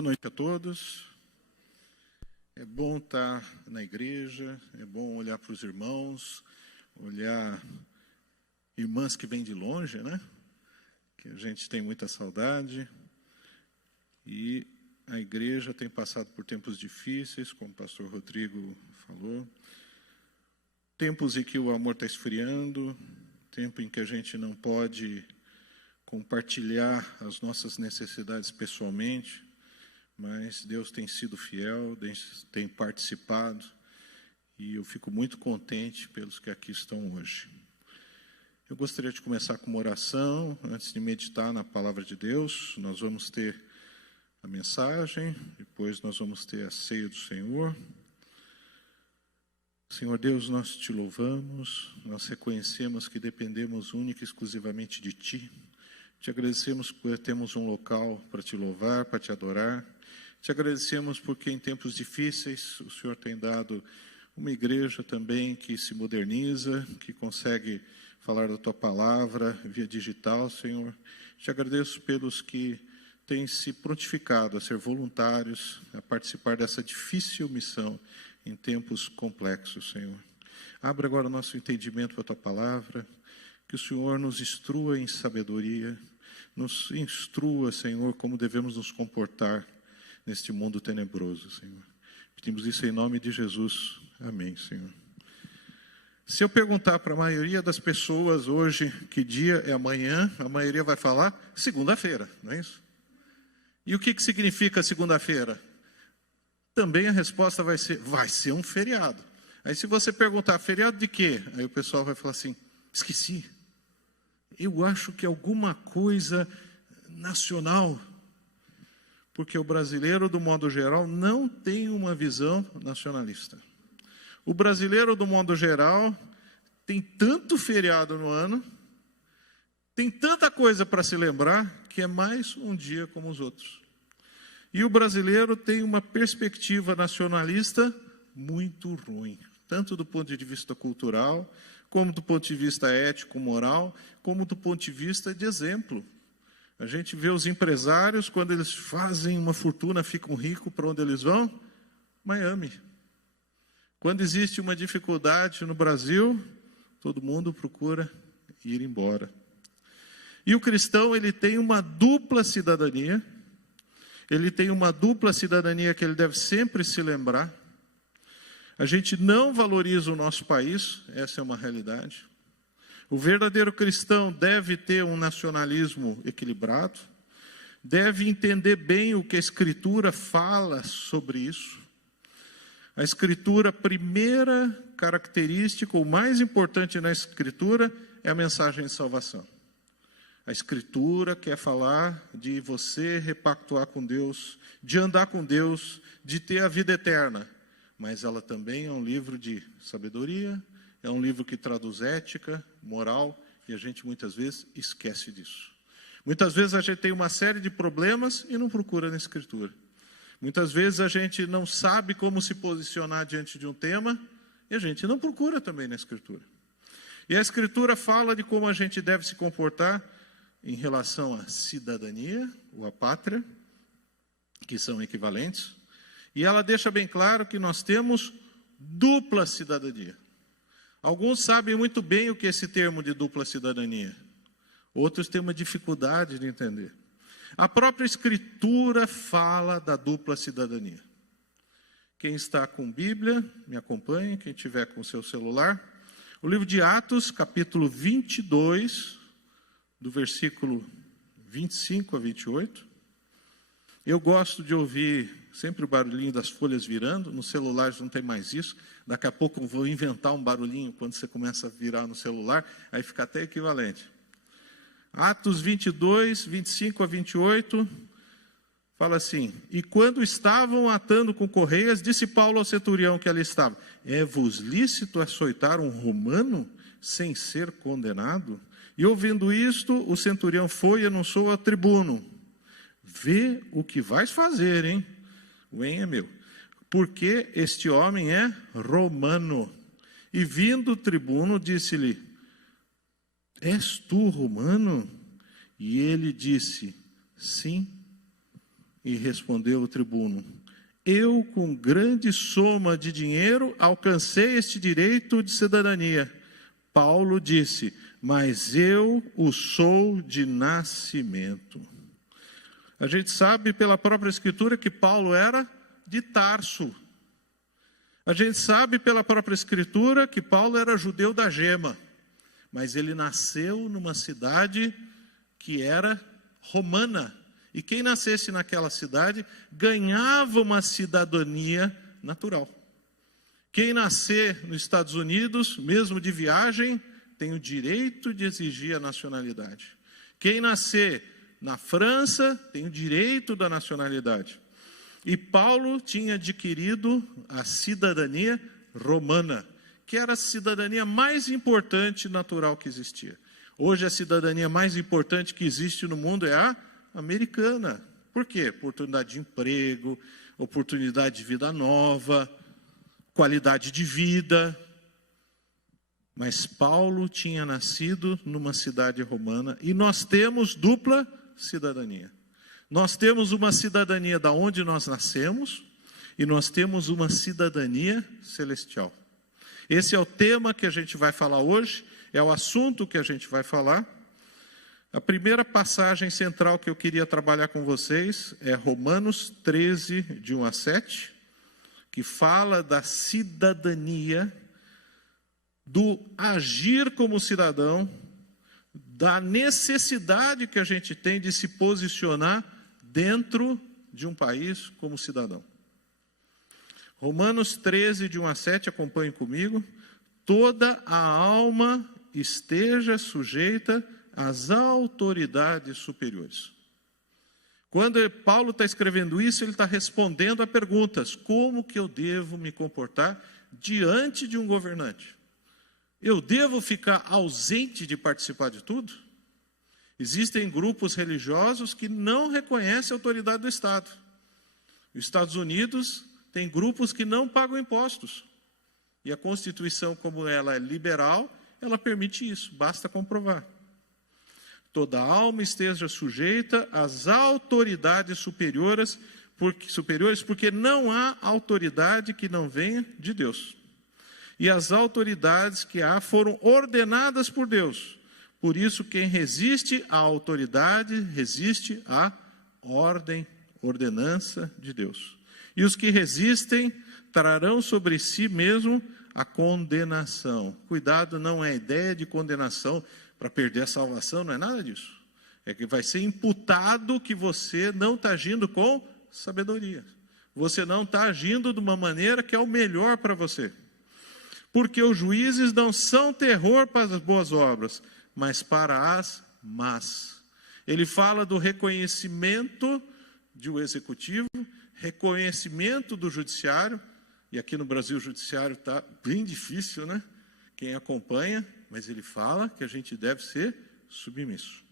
Boa noite a todos. É bom estar na igreja, é bom olhar para os irmãos, olhar irmãs que vêm de longe, né? Que a gente tem muita saudade. E a igreja tem passado por tempos difíceis, como o pastor Rodrigo falou. Tempos em que o amor está esfriando, tempo em que a gente não pode compartilhar as nossas necessidades pessoalmente, mas Deus tem sido fiel, tem participado, e eu fico muito contente pelos que aqui estão hoje. Eu gostaria de começar com uma oração, antes de meditar na palavra de Deus. Nós vamos ter a mensagem, depois nós vamos ter a ceia do Senhor. Senhor Deus, nós te louvamos, nós reconhecemos que dependemos única e exclusivamente de Ti. Te agradecemos por termos um local para Te louvar, para Te adorar. Te agradecemos porque em tempos difíceis o Senhor tem dado uma igreja também que se moderniza, que consegue falar da Tua palavra via digital, Senhor. Te agradeço pelos que têm se prontificado a ser voluntários, a participar dessa difícil missão em tempos complexos, Senhor. Abra agora o nosso entendimento para a Tua palavra, que o Senhor nos instrua em sabedoria, nos instrua, Senhor, como devemos nos comportar neste mundo tenebroso, Senhor. Pedimos isso em nome de Jesus. Amém, Senhor. Se eu perguntar para a maioria das pessoas hoje que dia é amanhã, a maioria vai falar segunda-feira, não é isso? E o que significa segunda-feira? Também a resposta vai ser um feriado. Aí se você perguntar, feriado de quê? Aí o pessoal vai falar assim, esqueci. Eu acho que alguma coisa nacional. Porque o brasileiro, do modo geral, não tem uma visão nacionalista. O brasileiro, do modo geral, tem tanto feriado no ano, tem tanta coisa para se lembrar, que é mais um dia como os outros. E o brasileiro tem uma perspectiva nacionalista muito ruim, tanto do ponto de vista cultural, como do ponto de vista ético, moral, como do ponto de vista de exemplo. A gente vê os empresários, quando eles fazem uma fortuna, ficam ricos, para onde eles vão? Miami. Quando existe uma dificuldade no Brasil, todo mundo procura ir embora. E o cristão, ele tem uma dupla cidadania. Ele tem uma dupla cidadania que ele deve sempre se lembrar. A gente não valoriza o nosso país, essa é uma realidade. O verdadeiro cristão deve ter um nacionalismo equilibrado, deve entender bem o que a Escritura fala sobre isso. A Escritura, a primeira característica, o mais importante na Escritura, é a mensagem de salvação. A Escritura quer falar de você repactuar com Deus, de andar com Deus, de ter a vida eterna. Mas ela também é um livro de sabedoria, é um livro que traduz ética, moral, e a gente muitas vezes esquece disso. Muitas vezes a gente tem uma série de problemas e não procura na Escritura. Muitas vezes a gente não sabe como se posicionar diante de um tema e a gente não procura também na Escritura. E a Escritura fala de como a gente deve se comportar em relação à cidadania, ou à pátria, que são equivalentes. E ela deixa bem claro que nós temos dupla cidadania. Alguns sabem muito bem o que é esse termo de dupla cidadania. Outros têm uma dificuldade de entender. A própria Escritura fala da dupla cidadania. Quem está com Bíblia, me acompanhe. Quem tiver com seu celular. O livro de Atos, capítulo 22, do versículo 25 a 28. Eu gosto de ouvir sempre o barulhinho das folhas virando. Nos celulares não tem mais isso. Daqui a pouco eu vou inventar um barulhinho quando você começa a virar no celular. Aí fica até equivalente. Atos 22, 25 a 28. Fala assim. E quando estavam atando com correias, disse Paulo ao centurião que ali estava. É-vos lícito açoitar um romano sem ser condenado? E ouvindo isto, o centurião foi e anunciou ao tribuno. Vê o que vais fazer, hein? O hein é meu. Porque este homem é romano. E vindo o tribuno, disse-lhe, és tu romano? E ele disse, sim, E respondeu o tribuno: eu, com grande soma de dinheiro, alcancei este direito de cidadania. Paulo disse: mas eu o sou de nascimento. A gente sabe pela própria Escritura que Paulo era de Tarso. A gente sabe pela própria Escritura que Paulo era judeu da gema. Mas ele nasceu numa cidade que era romana. E quem nascesse naquela cidade ganhava uma cidadania natural. Quem nascer nos Estados Unidos, mesmo de viagem, tem o direito de exigir a nacionalidade. Quem nascer na França tem o direito da nacionalidade. E Paulo tinha adquirido a cidadania romana, que era a cidadania mais importante natural que existia. Hoje a cidadania mais importante que existe no mundo é a americana. Por quê? Oportunidade de emprego, oportunidade de vida nova, qualidade de vida. Mas Paulo tinha nascido numa cidade romana e nós temos dupla cidadania. Nós temos uma cidadania da onde nós nascemos e nós temos uma cidadania celestial. Esse é o tema que a gente vai falar hoje, é o assunto que a gente vai falar. A primeira passagem central que eu queria trabalhar com vocês é Romanos 13, de 1 a 7, que fala da cidadania, do agir como cidadão, da necessidade que a gente tem de se posicionar dentro de um país como cidadão. Romanos 13, de 1 a 7, acompanhem comigo. Toda a alma esteja sujeita às autoridades superiores. Quando Paulo está escrevendo isso, ele está respondendo a perguntas. Como que eu devo me comportar diante de um governante? Eu devo ficar ausente de participar de tudo? Existem grupos religiosos que não reconhecem a autoridade do Estado. Os Estados Unidos tem grupos que não pagam impostos. E a Constituição, como ela é liberal, ela permite isso, basta comprovar. Toda alma esteja sujeita às autoridades superiores, porque não há autoridade que não venha de Deus. E as autoridades que há foram ordenadas por Deus. Por isso, quem resiste à autoridade, resiste à ordem, ordenança de Deus. E os que resistem trarão sobre si mesmo a condenação. Cuidado, não é ideia de condenação para perder a salvação, não é nada disso. É que vai ser imputado que você não está agindo com sabedoria. Você não está agindo de uma maneira que é o melhor para você. Porque os juízes não são terror para as boas obras, mas para as más. Ele fala do reconhecimento de um executivo, reconhecimento do judiciário, e aqui no Brasil o judiciário está bem difícil, né? Quem acompanha, mas ele fala que a gente deve ser submisso.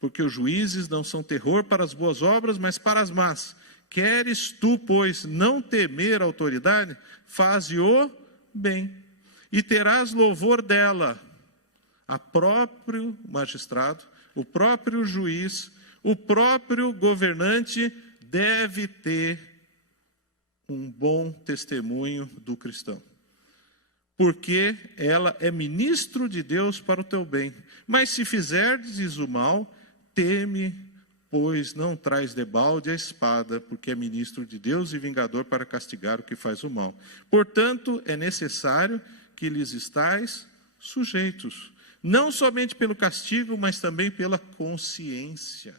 Porque os juízes não são terror para as boas obras, mas para as más. Queres tu, pois, não temer a autoridade? Faze-o bem, e terás louvor dela, a próprio magistrado, o próprio juiz, o próprio governante deve ter um bom testemunho do cristão. Porque ela é ministro de Deus para o teu bem. Mas se fizerdes o mal, teme, pois não traz debalde a espada, porque é ministro de Deus e vingador para castigar o que faz o mal. Portanto, é necessário que lhes estais sujeitos, não somente pelo castigo, mas também pela consciência.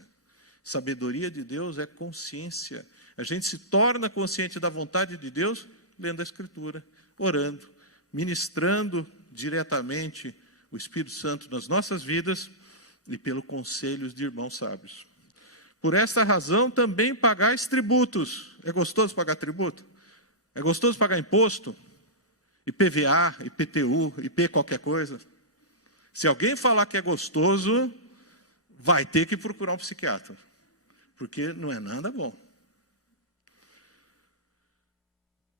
Sabedoria de Deus é consciência. A gente se torna consciente da vontade de Deus lendo a Escritura, orando, ministrando diretamente o Espírito Santo nas nossas vidas e pelo conselho de irmãos sábios. Por esta razão também pagais tributos. É gostoso pagar tributo? É gostoso pagar imposto? IPVA, IPTU, IP qualquer coisa? Se alguém falar que é gostoso, vai ter que procurar um psiquiatra. Porque não é nada bom.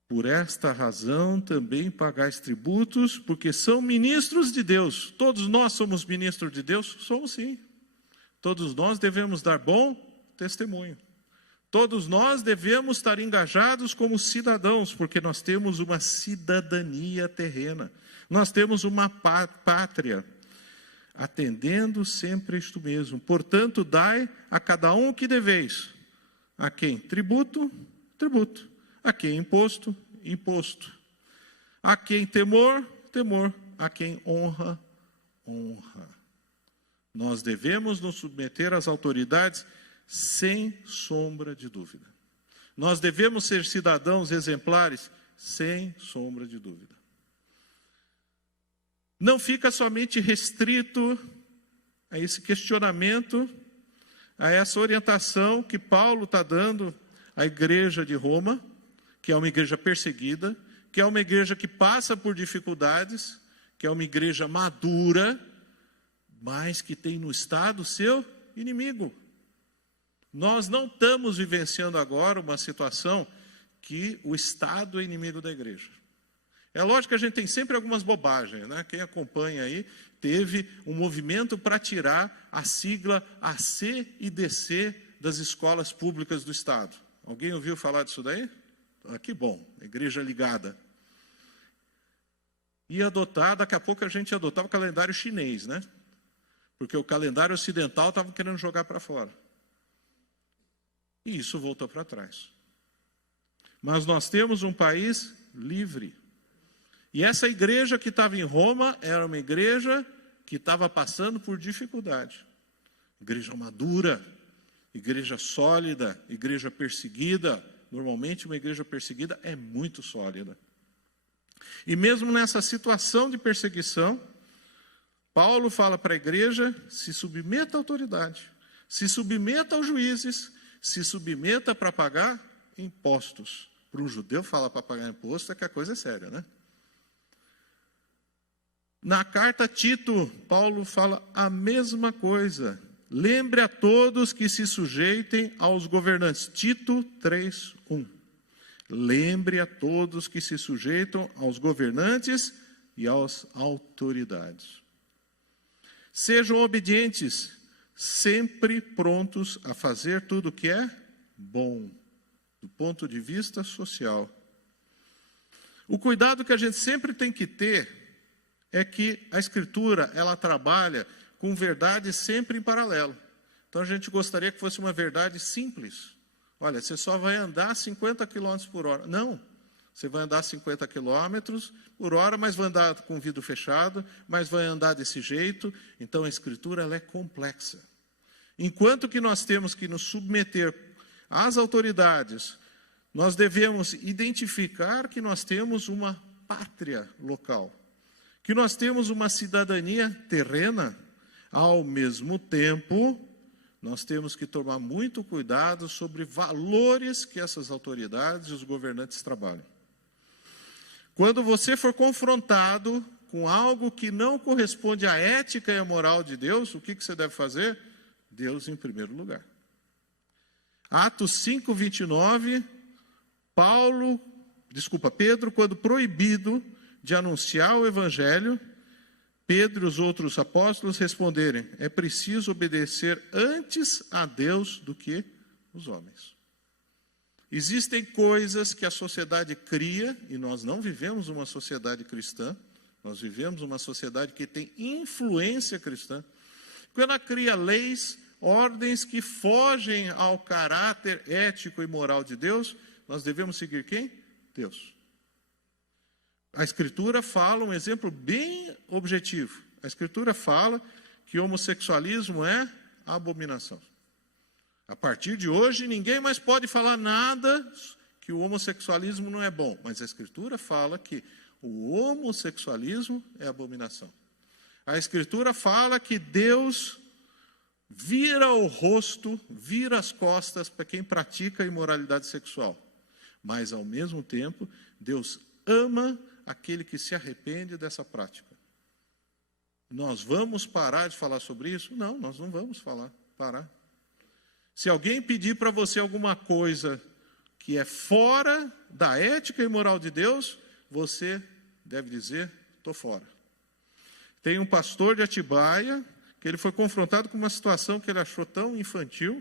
Por esta razão também pagais tributos, porque são ministros de Deus. Todos nós somos ministros de Deus? Somos sim. Todos nós devemos dar bom testemunho. Todos nós devemos estar engajados como cidadãos, porque nós temos uma cidadania terrena. Nós temos uma pátria, atendendo sempre a isto mesmo. Portanto, dai a cada um o que deveis. A quem tributo, tributo. A quem imposto, imposto. A quem temor, temor. A quem honra, honra. Nós devemos nos submeter às autoridades sem sombra de dúvida. Nós devemos ser cidadãos exemplares sem sombra de dúvida. Não fica somente restrito a esse questionamento, a essa orientação que Paulo está dando à igreja de Roma, que é uma igreja perseguida, que é uma igreja que passa por dificuldades, que é uma igreja madura, mas que tem no estado seu inimigo. Nós não estamos vivenciando agora uma situação que o Estado é inimigo da igreja. É lógico que a gente tem sempre algumas bobagens, né? Quem acompanha aí, teve um movimento para tirar a sigla AC e DC das escolas públicas do Estado. Alguém ouviu falar disso daí? Ah, que bom, igreja ligada. E adotar, daqui a pouco a gente adotava o calendário chinês, né? Porque o calendário ocidental estava querendo jogar para fora. E isso voltou para trás. Mas nós temos um país livre. E essa igreja que estava em Roma era uma igreja que estava passando por dificuldade. Igreja madura, igreja sólida, igreja perseguida. Normalmente uma igreja perseguida é muito sólida. E mesmo nessa situação de perseguição, Paulo fala para a igreja: se submeta à autoridade, se submeta aos juízes, se submeta para pagar impostos. Para um judeu falar para pagar imposto é que a coisa é séria, né? Na carta a Tito, Paulo fala a mesma coisa. Lembre a todos que se sujeitem aos governantes. Tito 3:1. Lembre a todos que se sujeitam aos governantes e às autoridades. Sejam obedientes, sempre prontos a fazer tudo o que é bom, do ponto de vista social. O cuidado que a gente sempre tem que ter é que a Escritura, ela trabalha com verdades sempre em paralelo. Então a gente gostaria que fosse uma verdade simples. Olha, você só vai andar 50 km por hora. Não, você vai andar 50 km por hora, mas vai andar com o vidro fechado, mas vai andar desse jeito. Então a Escritura, ela é complexa. Enquanto que nós temos que nos submeter às autoridades, nós devemos identificar que nós temos uma pátria local, que nós temos uma cidadania terrena. Ao mesmo tempo, nós temos que tomar muito cuidado sobre valores que essas autoridades e os governantes trabalham. Quando você for confrontado com algo que não corresponde à ética e à moral de Deus, o que você deve fazer? Deus em primeiro lugar. Atos 5:29, Pedro, quando proibido de anunciar o evangelho, Pedro e os outros apóstolos responderem: é preciso obedecer antes a Deus do que os homens. Existem coisas que a sociedade cria, e nós não vivemos uma sociedade cristã, nós vivemos uma sociedade que tem influência cristã. Quando ela cria leis, ordens que fogem ao caráter ético e moral de Deus, nós devemos seguir quem? Deus. A Escritura fala um exemplo bem objetivo. A Escritura fala que o homossexualismo é abominação. A partir de hoje, ninguém mais pode falar nada que o homossexualismo não é bom. Mas a Escritura fala que o homossexualismo é abominação. A Escritura fala que Deus vira o rosto, vira as costas para quem pratica a imoralidade sexual. Mas, ao mesmo tempo, Deus ama aquele que se arrepende dessa prática. Nós vamos parar de falar sobre isso? Não, nós não vamos parar. Se alguém pedir para você alguma coisa que é fora da ética e moral de Deus, você deve dizer: estou fora. Tem um pastor de Atibaia que ele foi confrontado com uma situação que ele achou tão infantil.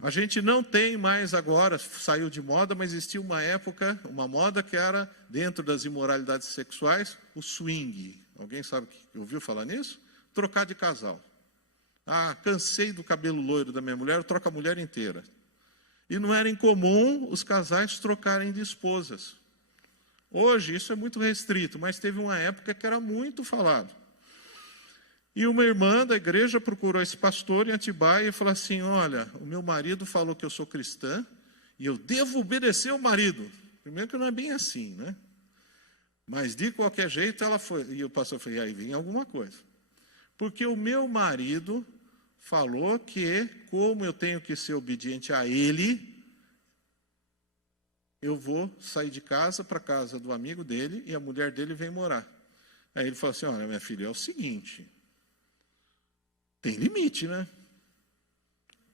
A gente não tem mais agora, saiu de moda, mas existia uma época, uma moda que era, dentro das imoralidades sexuais, o swing. Alguém sabe, ouviu falar nisso? Trocar de casal. Ah, cansei do cabelo loiro da minha mulher, eu troco a mulher inteira. E não era incomum os casais trocarem de esposas. Hoje isso é muito restrito, mas teve uma época que era muito falado. E uma irmã da igreja procurou esse pastor em Atibaia e falou assim: olha, o meu marido falou que eu sou cristã e eu devo obedecer ao marido. Primeiro que não é bem assim, né? Mas de qualquer jeito ela foi. E o pastor falou: aí vem alguma coisa. Porque o meu marido falou que, como eu tenho que ser obediente a ele, eu vou sair de casa para a casa do amigo dele e a mulher dele vem morar. Aí ele falou assim: olha, minha filha, é o seguinte, tem limite, né?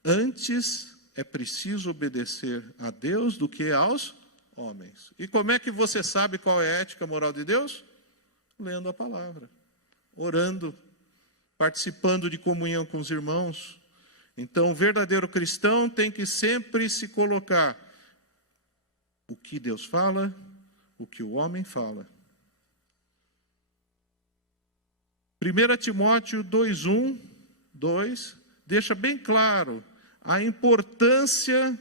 Antes é preciso obedecer a Deus do que aos homens. E como é que você sabe qual é a ética moral de Deus? Lendo a palavra, orando, participando de comunhão com os irmãos. Então, o verdadeiro cristão tem que sempre se colocar o que Deus fala, o que o homem fala. 1 Timóteo 2:2 deixa bem claro a importância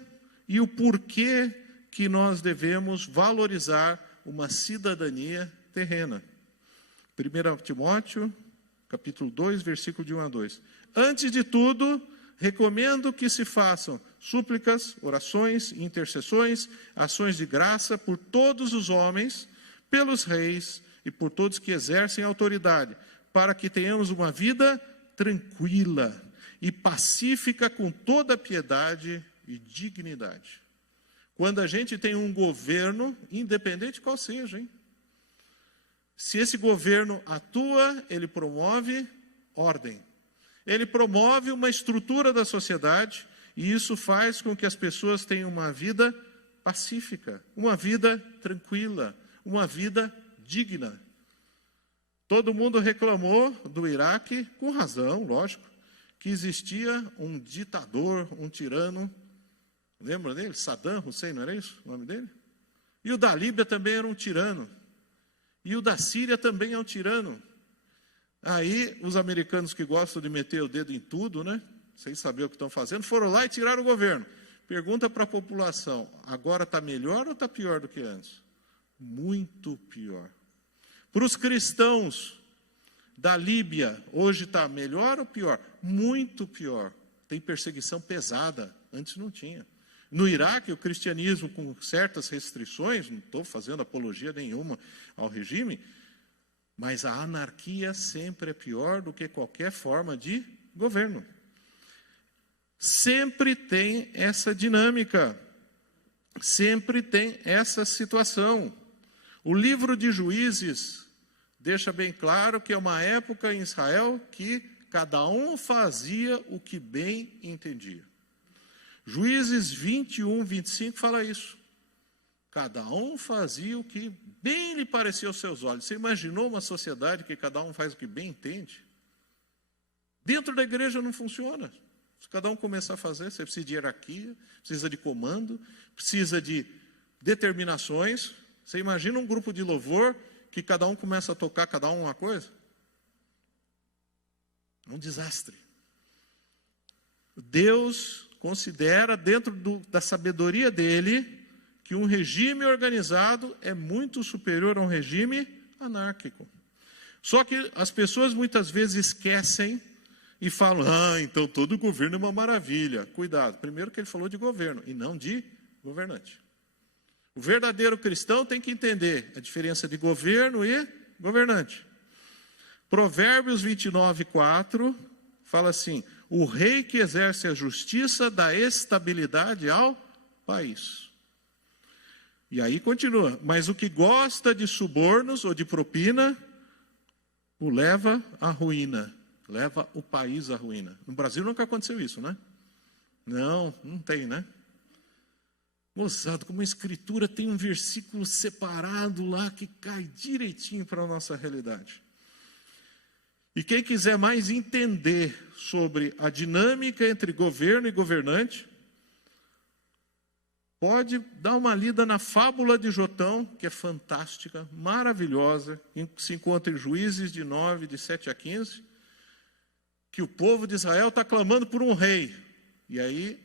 e o porquê que nós devemos valorizar uma cidadania terrena. 1 Timóteo, capítulo 2, versículo de 1 a 2. Antes de tudo, recomendo que se façam súplicas, orações, intercessões, ações de graça por todos os homens, pelos reis e por todos que exercem autoridade, para que tenhamos uma vida tranquila e pacífica com toda piedade e dignidade. Quando a gente tem um governo, independente qual seja, hein? Se esse governo atua, ele promove ordem. Ele promove uma estrutura da sociedade e isso faz com que as pessoas tenham uma vida pacífica, uma vida tranquila, uma vida digna. Todo mundo reclamou do Iraque, com razão, lógico, que existia um ditador, um tirano. Lembra dele? Saddam Hussein, não era isso o nome dele? E o da Líbia também era um tirano. E o da Síria também é um tirano. Aí, os americanos que gostam de meter o dedo em tudo, né? Sem saber o que estão fazendo, foram lá e tiraram o governo. Pergunta para a população, agora está melhor ou está pior do que antes? Muito pior. Para os cristãos da Líbia, hoje está melhor ou pior? Muito pior. Tem perseguição pesada, antes não tinha. No Iraque, o cristianismo com certas restrições, não estou fazendo apologia nenhuma ao regime, mas a anarquia sempre é pior do que qualquer forma de governo. Sempre tem essa dinâmica, sempre tem essa situação. O livro de Juízes deixa bem claro que é uma época em Israel que cada um fazia o que bem entendia. Juízes 21, 25 fala isso. Cada um fazia o que bem lhe parecia aos seus olhos. Você imaginou uma sociedade que cada um faz o que bem entende? Dentro da igreja não funciona. Se cada um começar a fazer, você precisa de hierarquia, precisa de comando, precisa de determinações. Você imagina um grupo de louvor que cada um começa a tocar cada um uma coisa? É um desastre. Deus considera, dentro da sabedoria dele, que um regime organizado é muito superior a um regime anárquico. Só que as pessoas muitas vezes esquecem e falam, então todo governo é uma maravilha. Cuidado, primeiro que ele falou de governo e não de governante. O verdadeiro cristão tem que entender a diferença de governo e governante. Provérbios 29, 4 fala assim, o rei que exerce a justiça dá estabilidade ao país. E aí continua, mas o que gosta de subornos ou de propina, o leva à ruína, leva o país à ruína. No Brasil nunca aconteceu isso, né? Não tem, né? Moçada, como a Escritura tem um versículo separado lá que cai direitinho para a nossa realidade. E quem quiser mais entender sobre a dinâmica entre governo e governante, pode dar uma lida na fábula de Jotão, que é fantástica, maravilhosa, se encontra em Juízes de 9, de 7 a 15, que o povo de Israel está clamando por um rei. E aí,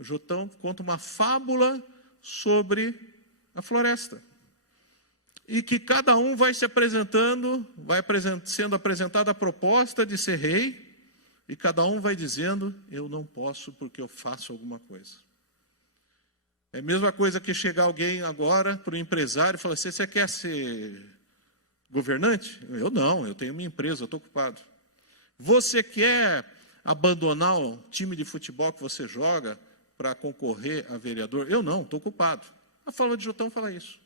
Jotão conta uma fábula sobre a floresta. E que cada um vai se apresentando, sendo apresentada a proposta de ser rei, e cada um vai dizendo, eu não posso porque eu faço alguma coisa. É a mesma coisa que chegar alguém agora para o empresário e falar assim, você quer ser governante? Eu não, eu tenho minha empresa, eu estou ocupado. Você quer abandonar o time de futebol que você joga para concorrer a vereador? Eu não, estou ocupado. A fala de Jotão fala isso.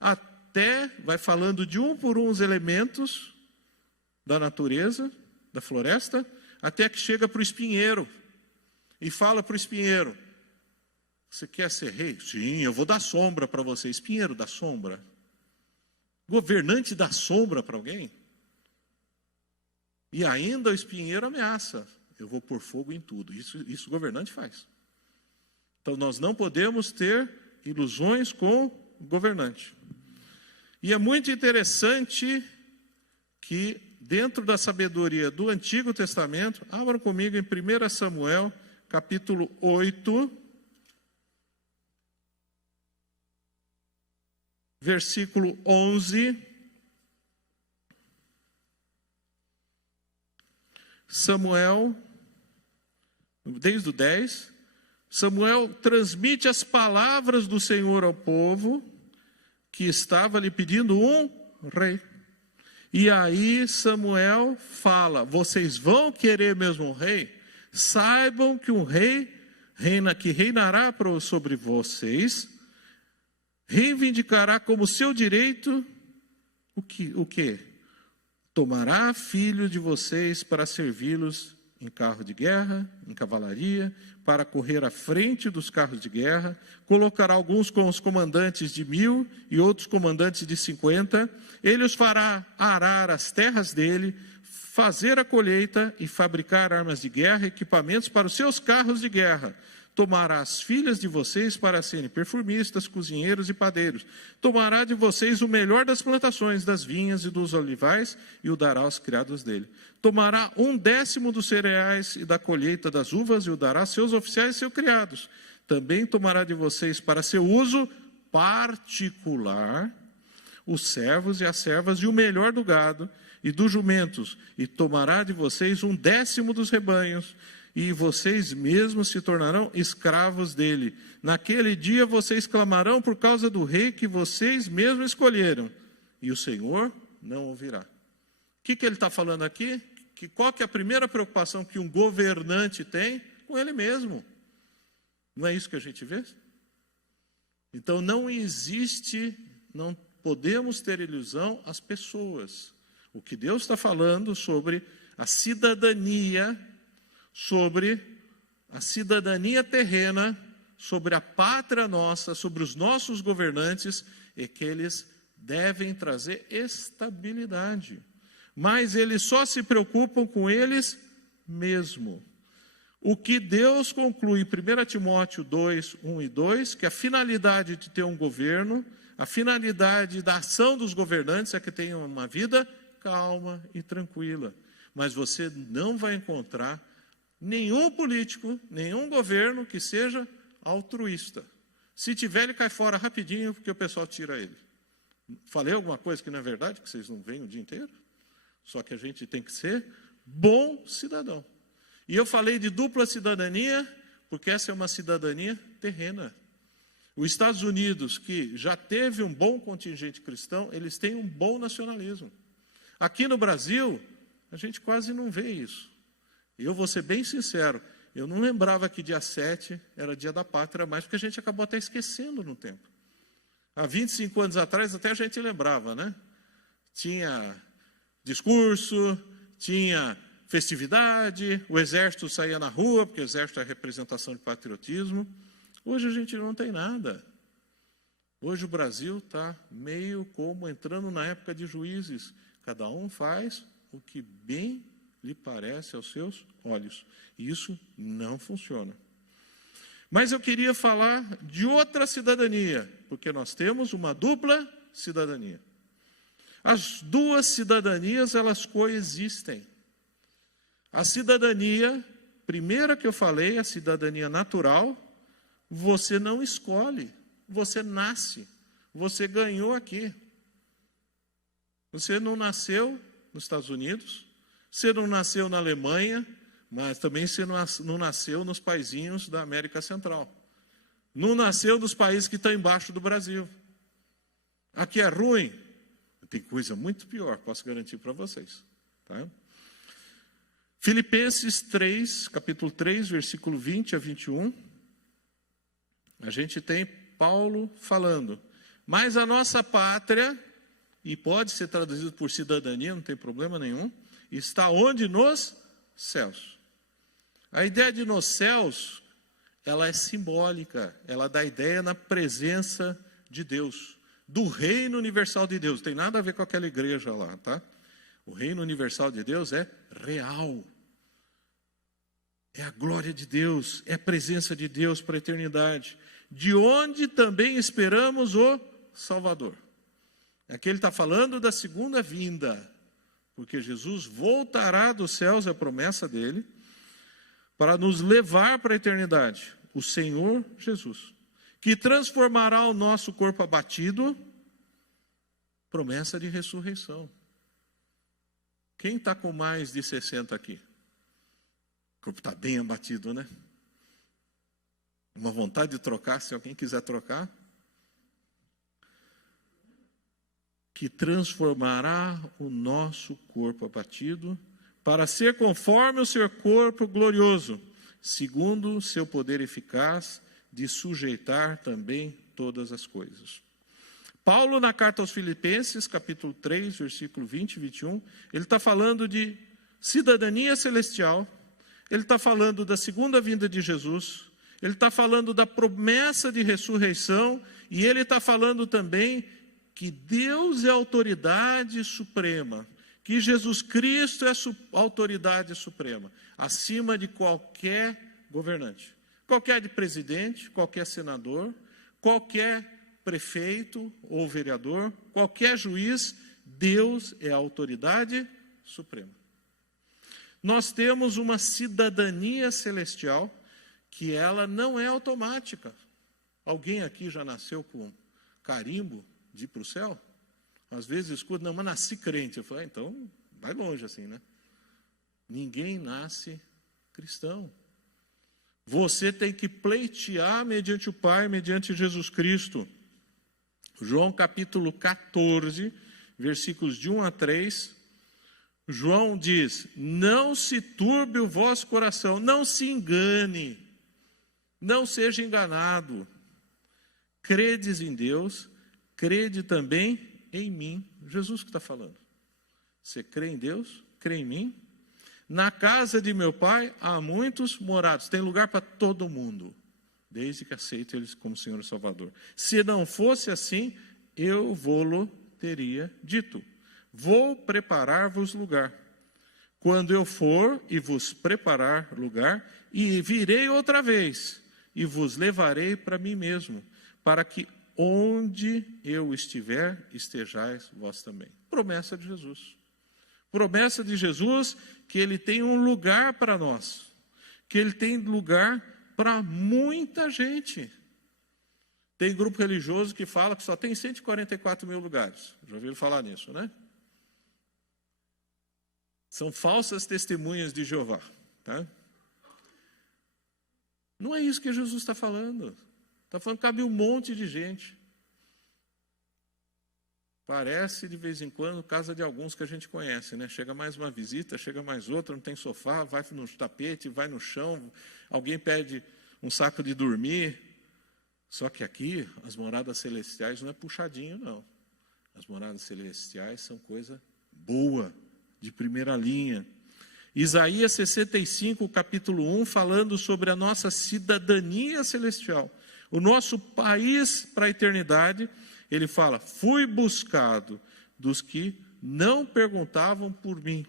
Até vai falando de um por um os elementos da natureza, da floresta, até que chega para o espinheiro e fala para o espinheiro, você quer ser rei? Sim, eu vou dar sombra para você. Espinheiro dá sombra? Governante dá sombra para alguém? E ainda o espinheiro ameaça, eu vou pôr fogo em tudo. Isso o governante faz. Então nós não podemos ter ilusões com o governante. E é muito interessante que dentro da sabedoria do Antigo Testamento, abram comigo em 1 Samuel, capítulo 8, versículo 11. Samuel, desde o 10, Samuel transmite as palavras do Senhor ao povo, que estava lhe pedindo um rei. E aí Samuel fala, vocês vão querer mesmo um rei? Saibam que um rei reinará sobre vocês, reivindicará como seu direito o quê? Tomará filho de vocês para servi-los em carro de guerra, em cavalaria, para correr à frente dos carros de guerra, colocará alguns com os comandantes de 1000 e outros comandantes de 50, ele os fará arar as terras dele, fazer a colheita e fabricar armas de guerra, equipamentos para os seus carros de guerra. Tomará as filhas de vocês para serem perfumistas, cozinheiros e padeiros. Tomará de vocês o melhor das plantações, das vinhas e dos olivais, e o dará aos criados dele. Tomará 1/10 dos cereais e da colheita das uvas, e o dará a seus oficiais e seus criados. Também tomará de vocês para seu uso particular os servos e as servas e o melhor do gado e dos jumentos, e tomará de vocês 1/10 dos rebanhos, e vocês mesmos se tornarão escravos dele. Naquele dia vocês clamarão por causa do rei que vocês mesmos escolheram, e o Senhor não ouvirá. O que ele está falando aqui? Qual que é a primeira preocupação que um governante tem? Com ele mesmo. Não é isso que a gente vê? Então não existe, não podemos ter ilusão às pessoas. O que Deus está falando sobre a cidadania, sobre a cidadania terrena, sobre a pátria nossa, sobre os nossos governantes, é que eles devem trazer estabilidade. Mas eles só se preocupam com eles mesmo. O que Deus conclui em 1 Timóteo 2, 1 e 2, que a finalidade de ter um governo, a finalidade da ação dos governantes é que tenham uma vida calma e tranquila. Mas você não vai encontrar nenhum político, nenhum governo que seja altruísta. Se tiver, ele cai fora rapidinho, porque o pessoal tira ele. Falei alguma coisa que não é verdade, que vocês não veem o dia inteiro? Só que a gente tem que ser bom cidadão. E eu falei de dupla cidadania, porque essa é uma cidadania terrena. Os Estados Unidos, que já teve um bom contingente cristão, eles têm um bom nacionalismo. Aqui no Brasil, a gente quase não vê isso. Eu vou ser bem sincero, eu não lembrava que dia 7 era dia da pátria mais, porque a gente acabou até esquecendo no tempo. Há 25 anos atrás até a gente lembrava, né? Tinha discurso, tinha festividade, o exército saía na rua, porque o exército é a representação de patriotismo. Hoje a gente não tem nada. Hoje o Brasil está meio como entrando na época de Juízes. Cada um faz o que bem lhe parece aos seus olhos. E isso não funciona. Mas eu queria falar de outra cidadania, porque nós temos uma dupla cidadania. As duas cidadanias, elas coexistem. A cidadania, primeira que eu falei, a cidadania natural, você não escolhe, você nasce, você ganhou aqui. Você não nasceu nos Estados Unidos, você não nasceu na Alemanha, mas também você não nasceu nos paizinhos da América Central. Não nasceu nos países que estão embaixo do Brasil. Aqui é ruim. Tem coisa muito pior, posso garantir para vocês. Tá? Filipenses 3, capítulo 3, versículo 20 a 21. A gente tem Paulo falando. Mas a nossa pátria, e pode ser traduzido por cidadania, não tem problema nenhum, está onde? Nos céus. A ideia de nos céus, ela é simbólica, ela dá ideia na presença de Deus, do reino universal de Deus. Tem nada a ver com aquela igreja lá, tá? O reino universal de Deus é real. É a glória de Deus, é a presença de Deus para a eternidade. De onde também esperamos o Salvador. Aqui ele está falando da segunda vinda, porque Jesus voltará dos céus, é a promessa dele, para nos levar para a eternidade. O Senhor Jesus, que transformará o nosso corpo abatido, promessa de ressurreição. Quem está com mais de 60 aqui? O corpo está bem abatido, né? Uma vontade de trocar, se alguém quiser trocar. Que transformará o nosso corpo abatido para ser conforme o seu corpo glorioso, segundo o seu poder eficaz de sujeitar também todas as coisas. Paulo, na carta aos Filipenses, capítulo 3, versículo 20 e 21, ele está falando de cidadania celestial, ele está falando da segunda vinda de Jesus, ele está falando da promessa de ressurreição, e ele está falando também que Deus é a autoridade suprema, que Jesus Cristo é a autoridade suprema, acima de qualquer governante, qualquer presidente, qualquer senador, qualquer prefeito ou vereador, qualquer juiz, Deus é a autoridade suprema. Nós temos uma cidadania celestial que ela não é automática. Alguém aqui já nasceu com carimbo de ir para o céu? Às vezes eu escuto, não, mas nasci crente. Eu falo, então vai longe assim, né? Ninguém nasce cristão. Você tem que pleitear mediante o Pai, mediante Jesus Cristo. João capítulo 14, versículos de 1 a 3. João diz, não se turbe o vosso coração, não se engane, não seja enganado. Credes em Deus, crede também em mim. Jesus que está falando. Você crê em Deus? Crê em mim? Na casa de meu Pai há muitos morados. Tem lugar para todo mundo, desde que aceite Ele como Senhor e Salvador. Se não fosse assim, eu vou-lo teria dito. Vou preparar-vos lugar. Quando eu for e vos preparar lugar, e virei outra vez, e vos levarei para mim mesmo, para que onde eu estiver, estejais vós também. Promessa de Jesus. Promessa de Jesus que Ele tem um lugar para nós. Que Ele tem lugar para muita gente. Tem grupo religioso que fala que só tem 144 mil lugares. Já ouviram falar nisso, né? São falsas testemunhas de Jeová. Tá? Não é isso que Jesus está falando. Está falando que cabe um monte de gente. Parece, de vez em quando, casa de alguns que a gente conhece, né? Chega mais uma visita, chega mais outra, não tem sofá, vai no tapete, vai no chão, alguém pede um saco de dormir. Só que aqui, as moradas celestiais não é puxadinho, não. As moradas celestiais são coisa boa, de primeira linha. Isaías 65, capítulo 1, falando sobre a nossa cidadania celestial. O nosso país para a eternidade, ele fala, fui buscado dos que não perguntavam por mim.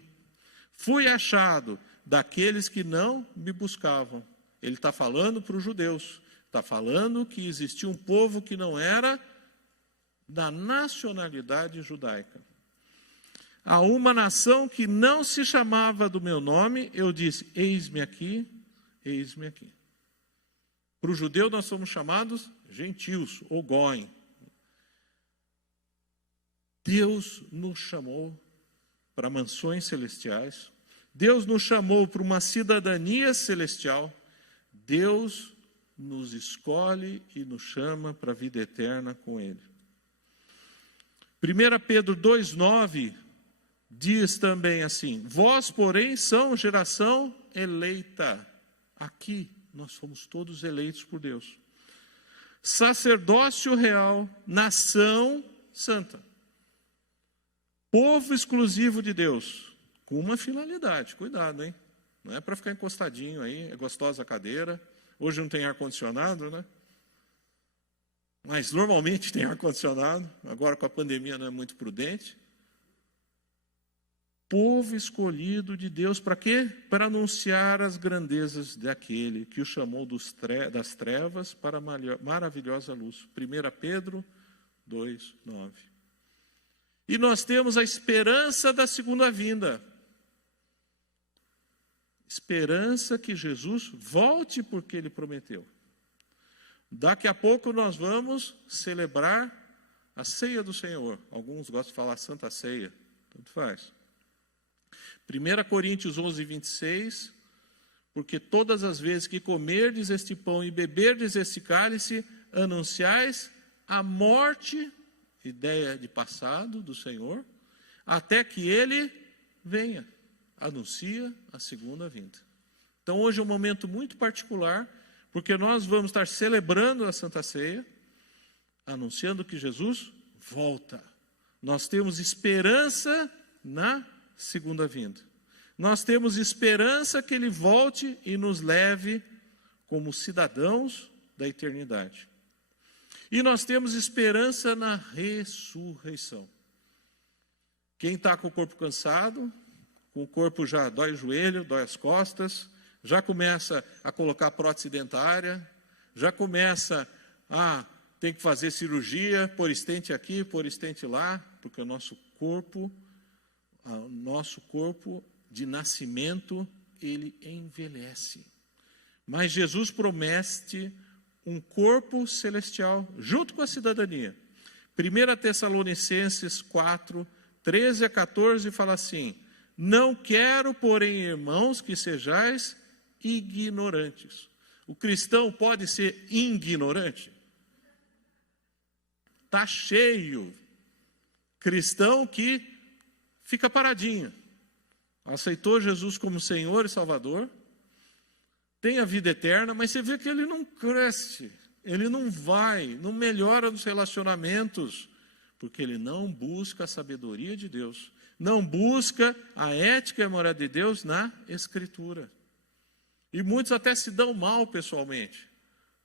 Fui achado daqueles que não me buscavam. Ele está falando para os judeus. Está falando que existia um povo que não era da nacionalidade judaica. A uma nação que não se chamava do meu nome, eu disse, eis-me aqui, eis-me aqui. Para o judeu nós somos chamados gentios, ou goim. Deus nos chamou para mansões celestiais. Deus nos chamou para uma cidadania celestial. Deus nos escolhe e nos chama para a vida eterna com Ele. 1 Pedro 2,9 diz também assim, vós, porém, são geração eleita. Aqui nós fomos todos eleitos por Deus. Sacerdócio real, nação santa. Povo exclusivo de Deus, com uma finalidade, cuidado, hein? Não é para ficar encostadinho aí, é gostosa a cadeira. Hoje não tem ar-condicionado, né? Mas normalmente tem ar-condicionado, agora com a pandemia não é muito prudente. Povo escolhido de Deus, para quê? Para anunciar as grandezas daquele que o chamou das trevas para a maravilhosa luz. 1 Pedro 2,9. E nós temos a esperança da segunda vinda. Esperança que Jesus volte porque Ele prometeu. Daqui a pouco nós vamos celebrar a ceia do Senhor. Alguns gostam de falar Santa Ceia, tanto faz. 1 Coríntios 11:26, porque todas as vezes que comerdes este pão e beberdes este cálice, anunciais a morte, ideia de passado do Senhor, até que Ele venha. Anuncia a segunda vinda. Então hoje é um momento muito particular, porque nós vamos estar celebrando a Santa Ceia, anunciando que Jesus volta. Nós temos esperança na segunda vinda. Nós temos esperança que Ele volte e nos leve como cidadãos da eternidade. E nós temos esperança na ressurreição. Quem está com o corpo cansado, com o corpo já dói o joelho, dói as costas, já começa a colocar prótese dentária, já começa a ter que fazer cirurgia, pôr estente aqui, pôr estente lá, porque o nosso corpo de nascimento, ele envelhece. Mas Jesus promete um corpo celestial junto com a cidadania. 1 Tessalonicenses 4, 13 a 14 fala assim, não quero, porém, irmãos, que sejais ignorantes. O cristão pode ser ignorante? Está cheio. Cristão que fica paradinho. Aceitou Jesus como Senhor e Salvador, tem a vida eterna, mas você vê que ele não cresce, ele não vai, não melhora nos relacionamentos, porque ele não busca a sabedoria de Deus, não busca a ética e a moral de Deus na Escritura. E muitos até se dão mal pessoalmente,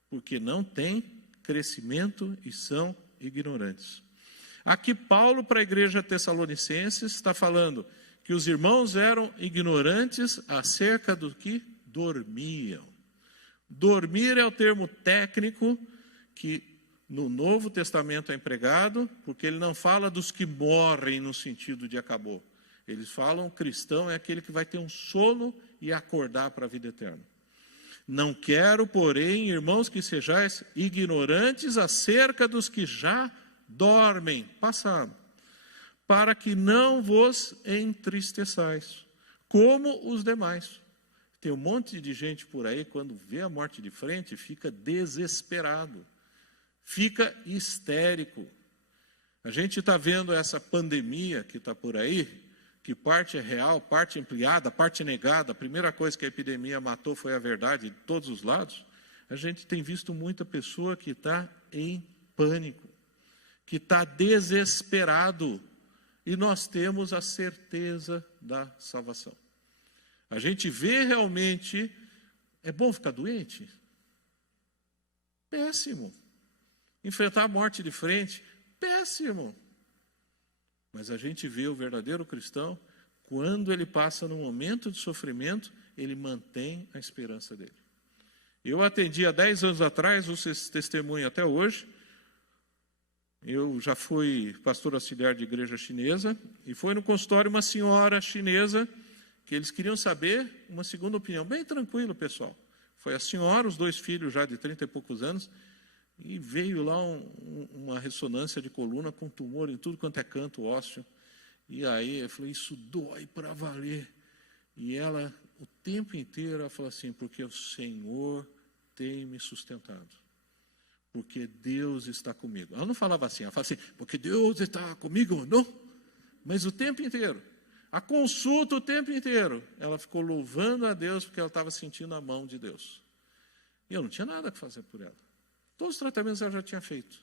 porque não têm crescimento e são ignorantes. Aqui Paulo, para a igreja tessalonicenses, está falando que os irmãos eram ignorantes acerca do que dormiam. Dormir é o termo técnico que no Novo Testamento é empregado, porque ele não fala dos que morrem no sentido de acabou. Eles falam cristão é aquele que vai ter um sono e acordar para a vida eterna. Não quero, porém, irmãos, que sejais ignorantes acerca dos que já dormem, passaram, para que não vos entristeçais, como os demais. Tem um monte de gente por aí, quando vê a morte de frente, fica desesperado, fica histérico. A gente está vendo essa pandemia que está por aí, que parte é real, parte ampliada, parte negada. A primeira coisa que a epidemia matou foi a verdade de todos os lados. A gente tem visto muita pessoa que está em pânico, que está desesperado, e nós temos a certeza da salvação. A gente vê realmente, é bom ficar doente? Péssimo. Enfrentar a morte de frente? Péssimo. Mas a gente vê o verdadeiro cristão, quando ele passa num momento de sofrimento, ele mantém a esperança dele. Eu atendi há 10 anos atrás, uso esse testemunho até hoje. Eu já fui pastor auxiliar de igreja chinesa, e foi no consultório uma senhora chinesa, que eles queriam saber uma segunda opinião. Bem tranquilo, pessoal. Foi a senhora, os 2 filhos já de 30 e poucos anos, e veio lá uma ressonância de coluna com tumor em tudo quanto é canto ósseo. E aí eu falei, isso dói para valer. E ela, o tempo inteiro, ela falou assim, porque o Senhor tem me sustentado. Porque Deus está comigo. Ela não falava assim, ela falava assim, porque Deus está comigo, não. Mas o tempo inteiro, a consulta o tempo inteiro, ela ficou louvando a Deus porque ela estava sentindo a mão de Deus. E eu não tinha nada a fazer por ela. Todos os tratamentos ela já tinha feito.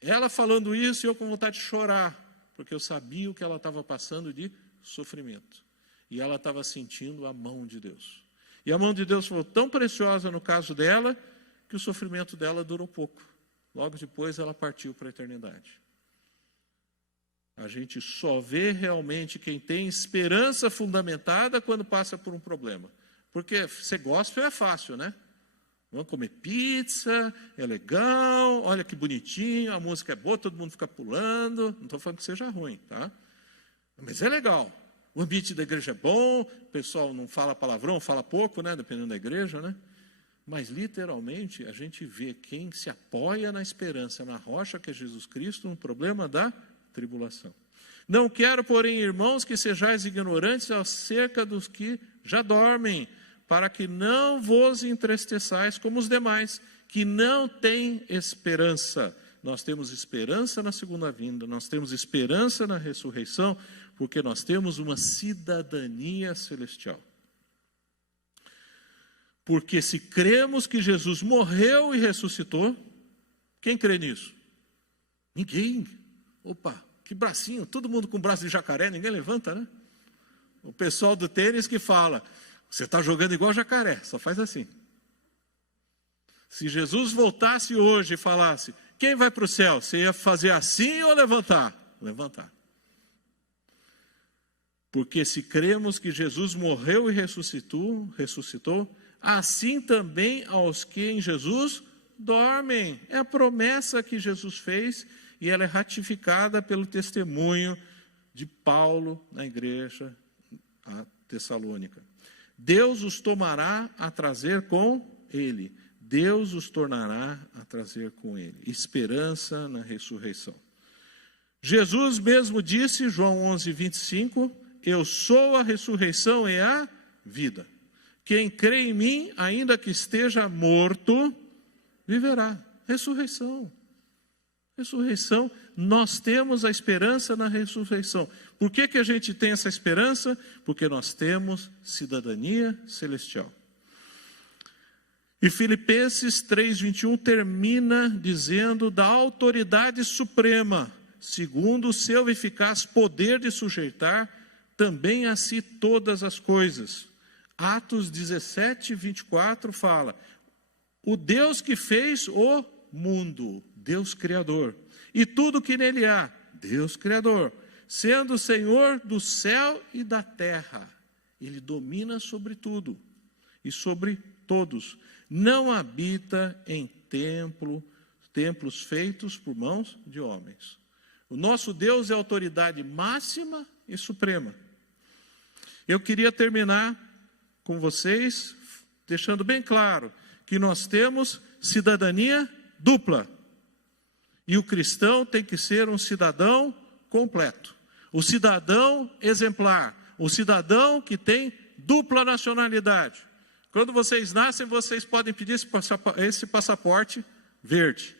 Ela falando isso, eu com vontade de chorar, porque eu sabia o que ela estava passando de sofrimento. E ela estava sentindo a mão de Deus. E a mão de Deus foi tão preciosa no caso dela, que o sofrimento dela durou pouco. Logo depois ela partiu para a eternidade. A gente só vê realmente quem tem esperança fundamentada quando passa por um problema. Porque ser gospel é fácil, né? Vamos comer pizza, é legal, olha que bonitinho, a música é boa, todo mundo fica pulando. Não estou falando que seja ruim, tá? Mas é legal. O ambiente da igreja é bom, o pessoal não fala palavrão, fala pouco, né? Dependendo da igreja, né? Mas, literalmente, a gente vê quem se apoia na esperança, na rocha que é Jesus Cristo, no problema da tribulação. Não quero, porém, irmãos, que sejais ignorantes acerca dos que já dormem, para que não vos entristeçais como os demais, que não têm esperança. Nós temos esperança na segunda vinda, nós temos esperança na ressurreição, porque nós temos uma cidadania celestial. Porque se cremos que Jesus morreu e ressuscitou, quem crê nisso? Ninguém. Opa, que bracinho, todo mundo com braço de jacaré, ninguém levanta, né? O pessoal do tênis que fala, você está jogando igual jacaré, só faz assim. Se Jesus voltasse hoje e falasse, quem vai para o céu? Você ia fazer assim ou levantar? Levantar. Porque se cremos que Jesus morreu e ressuscitou, assim também aos que em Jesus dormem. É a promessa que Jesus fez e ela é ratificada pelo testemunho de Paulo na igreja a Tessalônica. Deus os tomará a trazer com ele. Deus os tornará a trazer com ele. Esperança na ressurreição. Jesus mesmo disse, João 11:25, eu sou a ressurreição e a vida. Quem crê em mim, ainda que esteja morto, viverá. Ressurreição. Ressurreição. Nós temos a esperança na ressurreição. Por que a gente tem essa esperança? Porque nós temos cidadania celestial. E Filipenses 3:21 termina dizendo da autoridade suprema, segundo o seu eficaz poder de sujeitar também a si todas as coisas. Atos 17:24 fala, o Deus que fez o mundo, Deus Criador, e tudo que nele há, Deus Criador, sendo o Senhor do céu e da terra, Ele domina sobre tudo e sobre todos, não habita em templos feitos por mãos de homens. O nosso Deus é a autoridade máxima e suprema. Eu queria terminar com vocês, deixando bem claro que nós temos cidadania dupla. E o cristão tem que ser um cidadão completo. O cidadão exemplar. O cidadão que tem dupla nacionalidade. Quando vocês nascem, vocês podem pedir esse passaporte verde,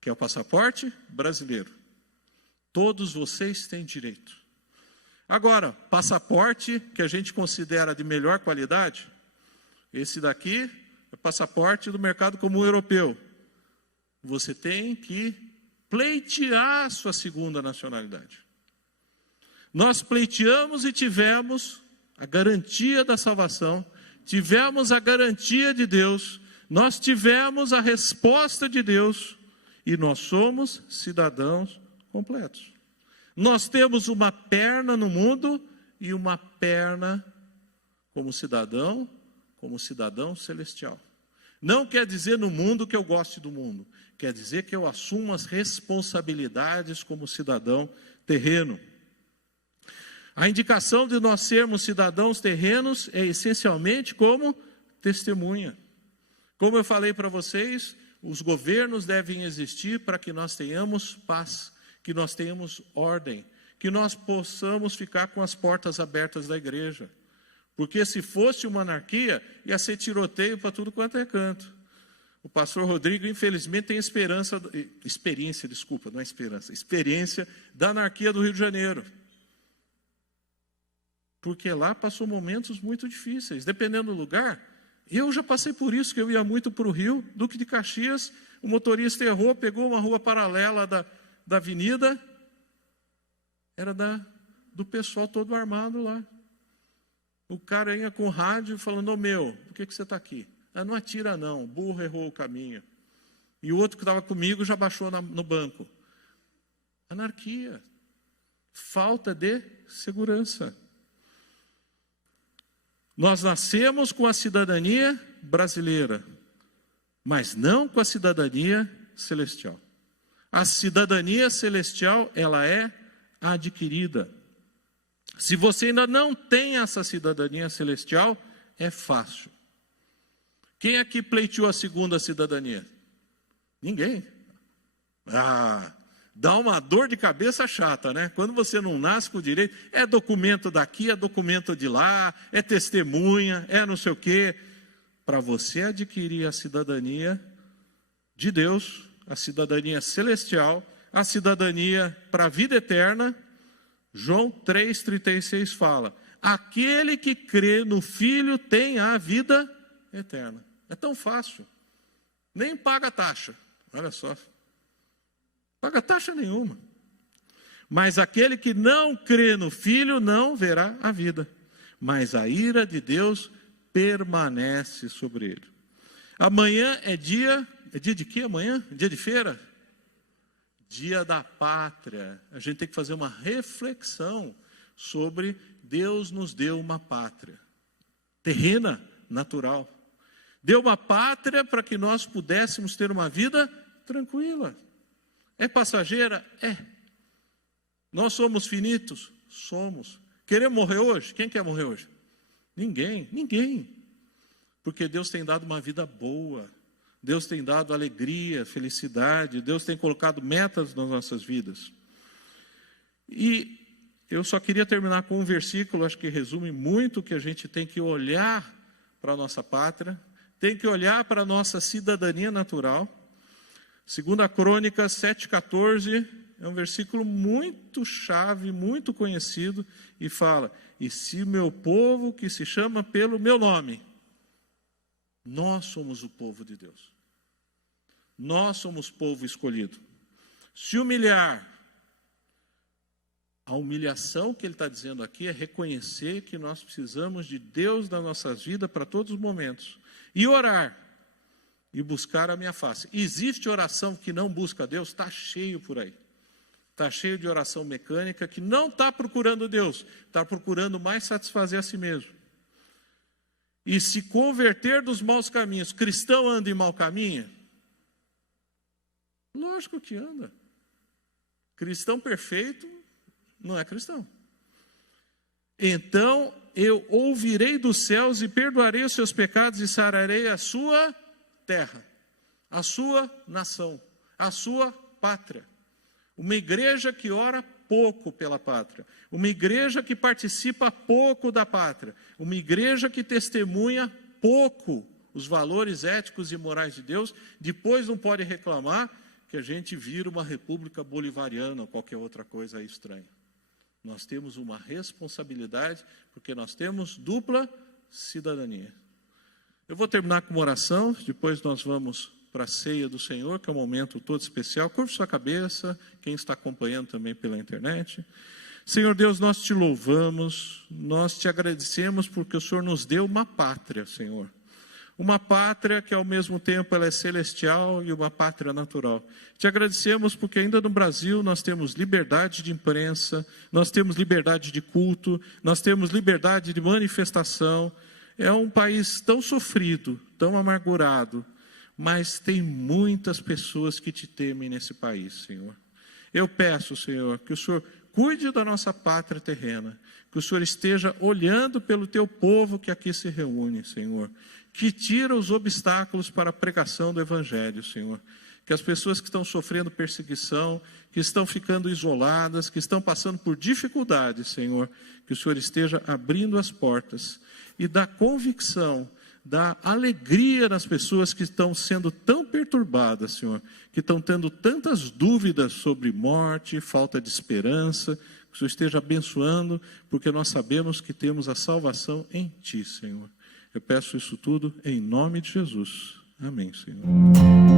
que é o passaporte brasileiro. Todos vocês têm direito. Agora, passaporte que a gente considera de melhor qualidade, esse daqui é passaporte do mercado comum europeu. Você tem que pleitear a sua segunda nacionalidade. Nós pleiteamos e tivemos a garantia da salvação, tivemos a garantia de Deus, nós tivemos a resposta de Deus e nós somos cidadãos completos. Nós temos uma perna no mundo e uma perna como cidadão celestial. Não quer dizer no mundo que eu goste do mundo. Quer dizer que eu assumo as responsabilidades como cidadão terreno. A indicação de nós sermos cidadãos terrenos é essencialmente como testemunha. Como eu falei para vocês, os governos devem existir para que nós tenhamos paz, que nós tenhamos ordem, que nós possamos ficar com as portas abertas da igreja. Porque se fosse uma anarquia, ia ser tiroteio para tudo quanto é canto. O pastor Rodrigo, infelizmente, tem experiência da anarquia do Rio de Janeiro. Porque lá passou momentos muito difíceis. Dependendo do lugar, eu já passei por isso, que eu ia muito para o Rio, Duque de Caxias, o motorista errou, pegou uma rua paralela da avenida, era do pessoal todo armado lá. O cara ia com o rádio falando, por que você está aqui? Não atira não, o burro errou o caminho. E o outro que estava comigo já baixou no banco. Anarquia. Falta de segurança. Nós nascemos com a cidadania brasileira, mas não com a cidadania celestial. A cidadania celestial, ela é adquirida. Se você ainda não tem essa cidadania celestial, é fácil. Quem aqui pleiteou a segunda cidadania? Ninguém. Dá uma dor de cabeça chata, né? Quando você não nasce com o direito, é documento daqui, é documento de lá, é testemunha, é não sei o quê. Para você adquirir a cidadania de Deus, a cidadania celestial, a cidadania para a vida eterna, João 3,36 fala, aquele que crê no Filho tem a vida eterna. É tão fácil. Nem paga taxa. Olha só. Paga taxa nenhuma. Mas aquele que não crê no Filho não verá a vida. Mas a ira de Deus permanece sobre ele. Amanhã é dia de quê amanhã? Dia de feira? Dia da pátria. A gente tem que fazer uma reflexão sobre Deus nos deu uma pátria. Terrena, natural. Deu uma pátria para que nós pudéssemos ter uma vida tranquila. É passageira? É. Nós somos finitos? Somos. Queremos morrer hoje? Quem quer morrer hoje? Ninguém. Porque Deus tem dado uma vida boa. Deus tem dado alegria, felicidade. Deus tem colocado metas nas nossas vidas. E eu só queria terminar com um versículo, acho que resume muito o que a gente tem que olhar para a nossa pátria. Tem que olhar para a nossa cidadania natural. 2 Crônicas 7,14 é um versículo muito chave, muito conhecido, e fala, e se meu povo que se chama pelo meu nome, nós somos o povo de Deus. Nós somos povo escolhido. Se humilhar, a humilhação que ele está dizendo aqui é reconhecer que nós precisamos de Deus nas nossas vidas para todos os momentos. E orar, e buscar a minha face. Existe oração que não busca Deus? Está cheio por aí. Está cheio de oração mecânica que não está procurando Deus, está procurando mais satisfazer a si mesmo. E se converter dos maus caminhos, cristão anda em mau caminho? Lógico que anda. Cristão perfeito não é cristão. Então eu ouvirei dos céus e perdoarei os seus pecados e sararei a sua terra, a sua nação, a sua pátria. Uma igreja que ora pouco pela pátria, uma igreja que participa pouco da pátria, uma igreja que testemunha pouco os valores éticos e morais de Deus, depois não pode reclamar que a gente vira uma república bolivariana ou qualquer outra coisa aí estranha. Nós temos uma responsabilidade, porque nós temos dupla cidadania. Eu vou terminar com uma oração, depois nós vamos para a ceia do Senhor, que é um momento todo especial. Curva sua cabeça, quem está acompanhando também pela internet. Senhor Deus, nós te louvamos, nós te agradecemos porque o Senhor nos deu uma pátria, Senhor. Uma pátria que ao mesmo tempo ela é celestial e uma pátria natural. Te agradecemos porque ainda no Brasil nós temos liberdade de imprensa, nós temos liberdade de culto, nós temos liberdade de manifestação. É um país tão sofrido, tão amargurado, mas tem muitas pessoas que te temem nesse país, Senhor. Eu peço, Senhor, que o Senhor cuide da nossa pátria terrena, que o Senhor esteja olhando pelo teu povo que aqui se reúne, Senhor, que tira os obstáculos para a pregação do Evangelho, Senhor. Que as pessoas que estão sofrendo perseguição, que estão ficando isoladas, que estão passando por dificuldades, Senhor, que o Senhor esteja abrindo as portas e dá convicção, dá alegria nas pessoas que estão sendo tão perturbadas, Senhor, que estão tendo tantas dúvidas sobre morte, falta de esperança, que o Senhor esteja abençoando, porque nós sabemos que temos a salvação em Ti, Senhor. Eu peço isso tudo em nome de Jesus. Amém, Senhor.